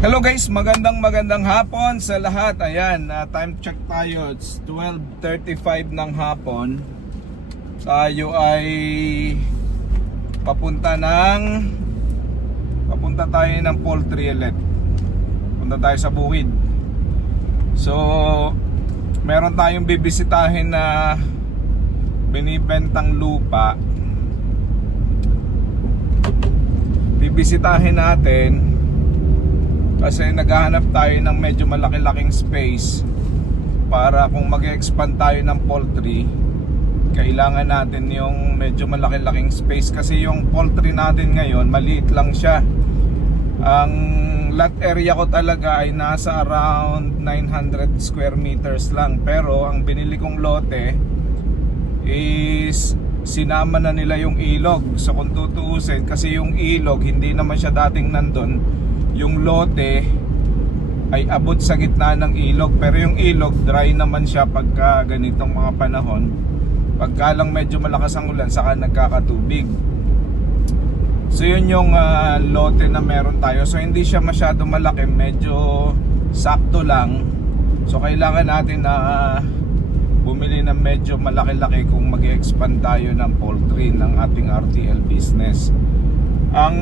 Hello guys, magandang hapon sa lahat. Ayan, time check tayo. It's 12:35 ng hapon. Tayo ay papunta tayo ng poultry ulit. Punta tayo sa bukid. So, meron tayong bibisitahin na binibentang lupa. Bibisitahin natin kasi naghahanap tayo ng medyo malaki-laking space para kung mag-expand tayo ng poultry, kailangan natin yung medyo malaki-laking space kasi yung poultry natin ngayon maliit lang siya. Ang lot area ko talaga ay nasa around 900 square meters lang, pero ang binili kong lote is sinama na nila yung ilog. So kung tutuusin, kasi yung ilog hindi naman siya dating nandun, yung lote ay abot sa gitna ng ilog, pero yung ilog dry naman siya pagka ganitong mga panahon. Pagka lang medyo malakas ang ulan, saka nagkakatubig. So yun yung lote na meron tayo. So hindi siya masyado malaki, medyo sakto lang. So kailangan natin na bumili ng medyo malaki-laki kung mag-expand tayo ng poultry ng ating RTL business. Ang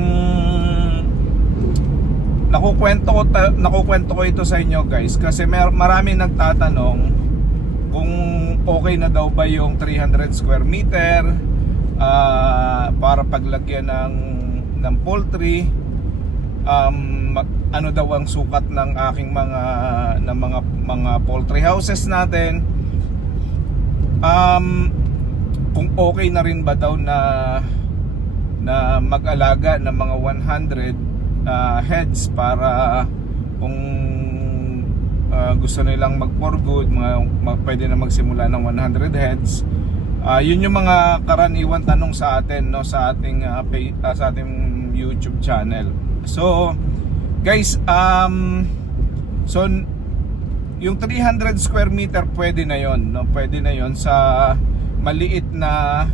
nakukwento ko ito sa inyo guys kasi marami nagtatanong kung okay na daw ba yung 300 square meter para paglagyan ng poultry. Ano daw ang sukat ng aking mga poultry houses natin. Kung okay na rin ba daw na mag-alaga ng mga 100 heads para kung gusto nilang mag for good, pwede na magsimula ng 100 heads. Yun yung mga karaniwan tanong sa atin, no, sa ating YouTube channel. So guys, so yung 300 square meter pwede na yon, no? Pwede na yon sa maliit na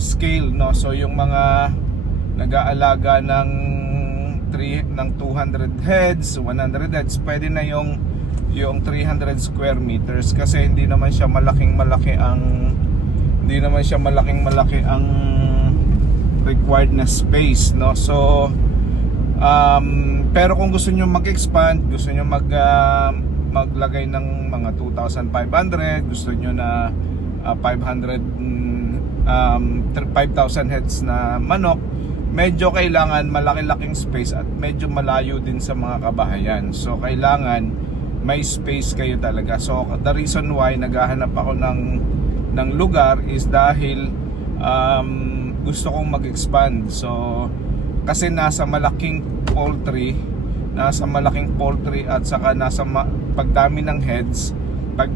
scale, no? So yung mga nag-aalaga ng 200 heads, 100 heads, pwede na yung 300 square meters kasi hindi naman siya malaking malaki ang required na space, no? So pero kung gusto niyo mag-expand, gusto niyo maglagay ng mga 2,500, gusto niyo na 5,000 heads na manok, medyo kailangan malaki-laking space at medyo malayo din sa mga kabahayan. So kailangan may space kayo talaga. So the reason why naghahanap ako ng lugar is dahil gusto kong mag-expand. So kasi nasa malaking poultry at saka nasa pagdami ng heads, pag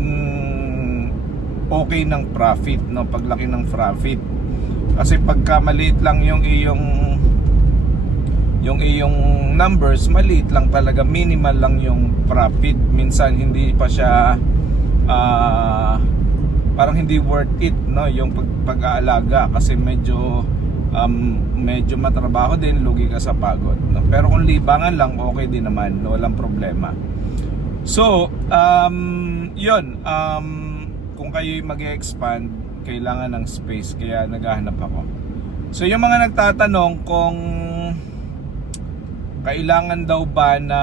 okay ng profit, no, paglaki ng profit. Kasi pagka maliit lang yung iyong numbers, maliit lang talaga, minimal lang yung profit. Minsan hindi pa siya parang hindi worth it, no, yung pag-aalaga kasi medyo matrabaho din, lugi ka sa pagod, no? Pero kung libangan lang, okay din naman, walang problema. So yun, kung kayo'y mag-expand, kailangan ng space, kaya naghahanap ako. So yung mga nagtatanong kung kailangan daw ba na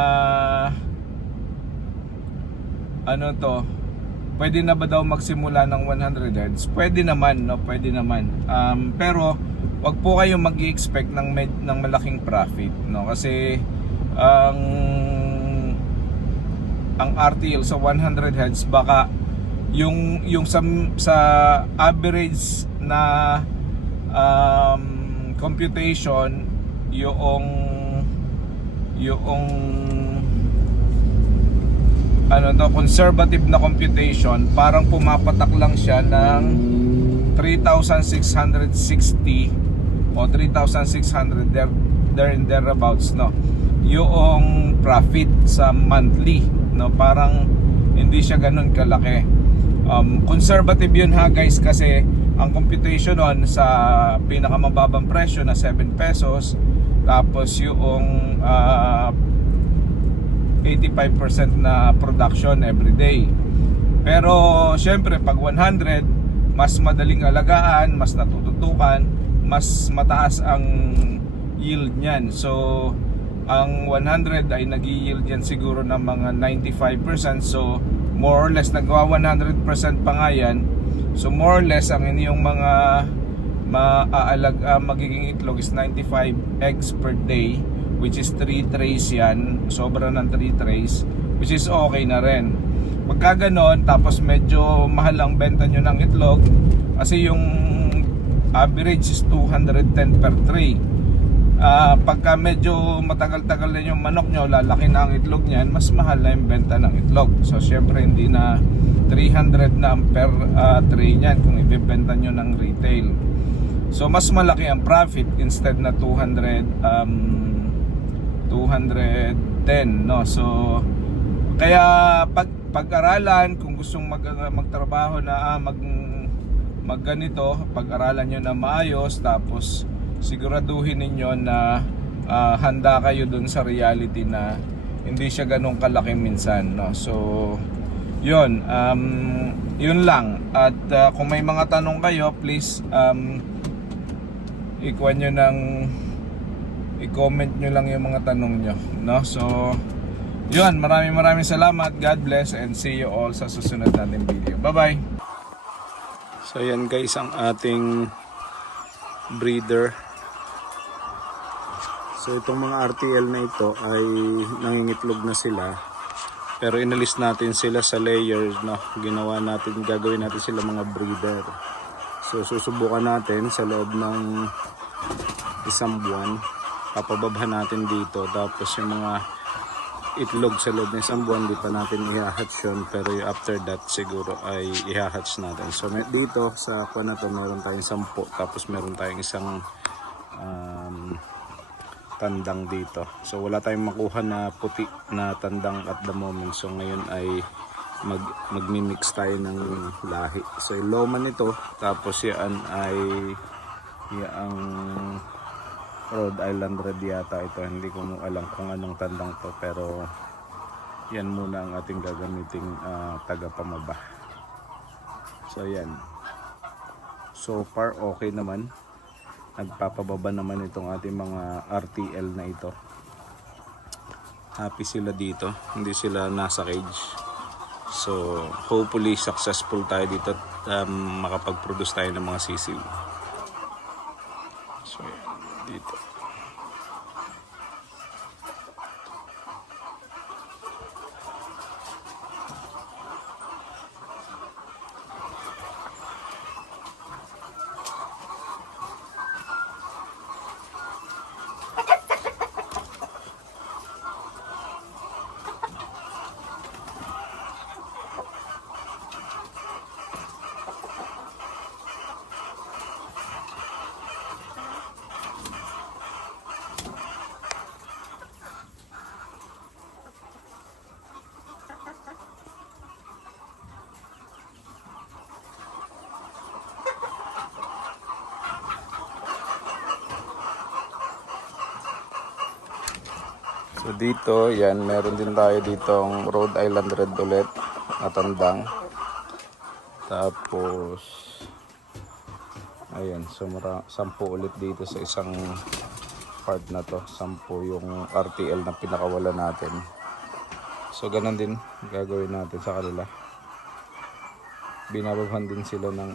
pwede na ba daw magsimula ng 100 heads? Pwede naman, no? Pwede naman. Pero wag po kayong mag-i-expect ng malaking profit, no? Kasi ang RTL sa 100 heads, baka yung sa average na computation, yung conservative na computation, parang pumapatak lang siya ng 3,660 o 3,600 there and thereabouts, no, yung profit sa monthly, no? Parang hindi siya ganun kalaki. Conservative yun ha guys, kasi ang computation on sa pinakamababang presyo na 7 pesos, tapos yung 85% na production every day. Pero syempre pag 100, mas madaling alagaan, mas natututukan, mas mataas ang yield niyan. So ang 100 ay nag-yield yan siguro ng mga 95%. So more or less nagawa 100% pa nga yan. So more or less ang inyong mga magiging itlog is 95 eggs per day, which is 3 trays yan. Sobra ng 3 trays, which is okay na rin. Pagka ganon, tapos medyo mahal ang benta nyo ng itlog kasi yung average is 210 per tray. Pagka medyo matagal-tagal na yung manok nyo, lalaki na ang itlog nyan, mas mahal na yung benta ng itlog. So syempre hindi na 300 na per tray nyan kung ibibenta nyo ng retail. So mas malaki ang profit instead na 210, no. So kaya pag-aralan kung gustong magtrabaho na magganito, pag-aralan nyo na maayos, tapos siguraduhin ninyo na handa kayo dun sa reality na hindi siya ganun kalaki minsan, no. So yun, yun lang. At kung may mga tanong kayo, please i-comment nyo lang yung mga tanong nyo, no. So yun, maraming salamat. God bless and see you all sa susunod nating video. Bye bye. So yan guys, ang ating breeder. So itong mga RTL na ito ay nangingitlog na sila. Pero inalis natin sila sa layers, no. Gagawin natin sila mga breeder. So susubukan natin sa loob ng isang buwan. Papababhan natin dito. Tapos yung mga itlog sa loob ng isang buwan, di pa natin i-hatch yun. Pero after that siguro ay i-hatch natin. So dito sa kuwan na to, meron tayong 10. Tapos meron tayong isang tandang dito. So wala tayong makuha na puti na tandang at the moment. So ngayon ay magmi-mix tayo ng lahi. So yung loma nito, tapos yan ay yung Rhode Island Red yata ito. Hindi ko alam kung anong tandang to, pero yan muna ang ating gagamiting taga-pamaba. So yan. So far okay naman. Nagpapababa naman itong ating mga RTL na ito. Happy sila dito, hindi sila nasa cage. So hopefully successful tayo dito at makapag-produce tayo ng mga sisiw. So yan, dito. So dito, yan, meron din tayo ditong Rhode Island Red ulit na tandang. Tapos ayan, so 10 ulit dito sa isang part na to. 10 yung RTL na pinakawala natin. So ganun din gagawin natin sa kanila. Binababhan din sila ng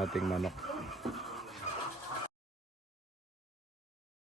ating manok.